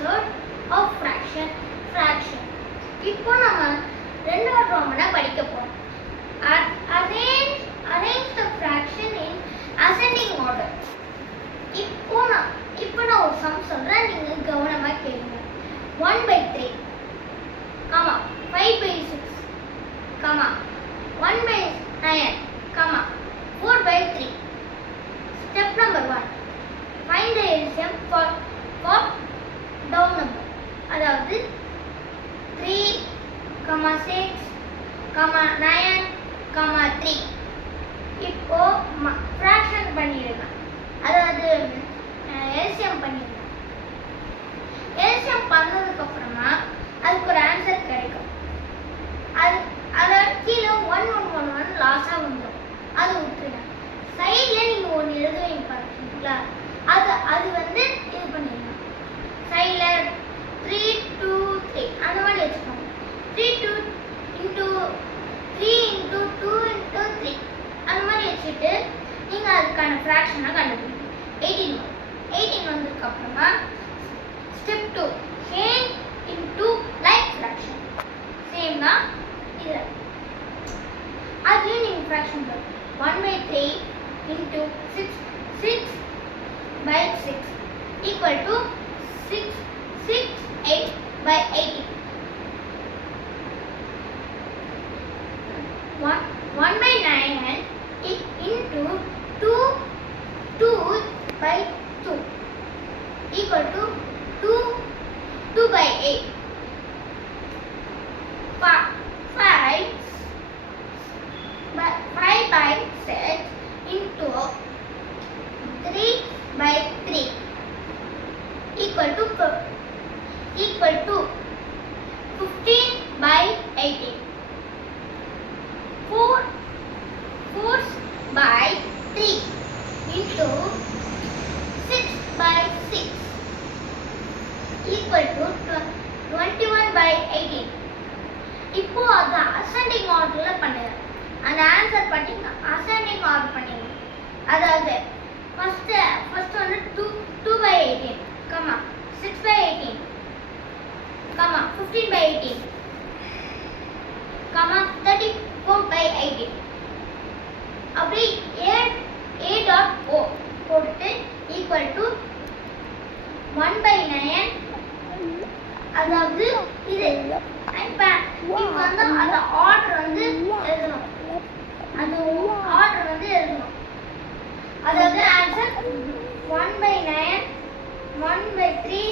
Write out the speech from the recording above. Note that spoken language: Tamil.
episode of fraction. இப்போ நம்ம ரெண்டாவது ரோமனை படிக்க போறோம். Arrange the fraction in ascending order. இப்போ நான் ஒரு சம் சொல்றேன், நீங்க கவனமா கேளுங்க. 1/3, 5/6, 1/9, 4/3. Step number 1. Find the LCM for down number. அதாவது 3, 6, 9, 3. இப்போ ஃபிராக்ஷன் பண்ணிடுங்க. அதாவது எல்சிஎம் பண்ணிடுங்க. எல்சிஎம் பண்ணதுக்கு அப்புறமா அதுக்கு ஒரு ஆன்சர் கிடைக்கும். அதோட கீழே 1 லாஸா வந்துடும். அது விட்டுருங்க. சைடில் நீங்கள் ஒன்று எழுதுவீங்க பார்த்தீங்களா, அது வந்து இது பண்ணிடலாம். சைடில் 3, 2, 3 அந்த மாதிரி வச்சுக்கோங்க. 3 into 3 into 2 into 3 அந்த மாதிரி வச்சுட்டு நீங்கள் அதுக்கான ஃப்ராக்ஷனை கண்டுபிடிங்க. 18 வந்ததுக்கு அப்புறமா step 2 change into like fraction. Same தான் இது. அதையும் நீங்கள் ஃப்ராக்ஷன் பண்ணுங்க. 1/3 into 6/6 equal to 6/8/18. 1/9 into 2/2 equal to 2/8. 5/6 into 3/3 equal to 15/18. 4/3 into 6/6 equal to 21/18. இப்போ அது அசெண்டிங் ஆர்டர்ல பண்ணுங்க. அந்த ஆன்சர் பார்த்தீங்கன்னா அசெண்டிங் ஆர்டர் பண்ணுங்க. அதாவது ஃபர்ஸ்ட் வந்து 2/18, 6/18, 15/18, 34/18. அப்படி A.O போட்டு ஈக்குவல் டு 1/9. அதாவது இது இப்போ வந்து அந்த ஆர்டர் வந்து எழுதணும். அதாவது ஆன்சர் 1/9, 1/3,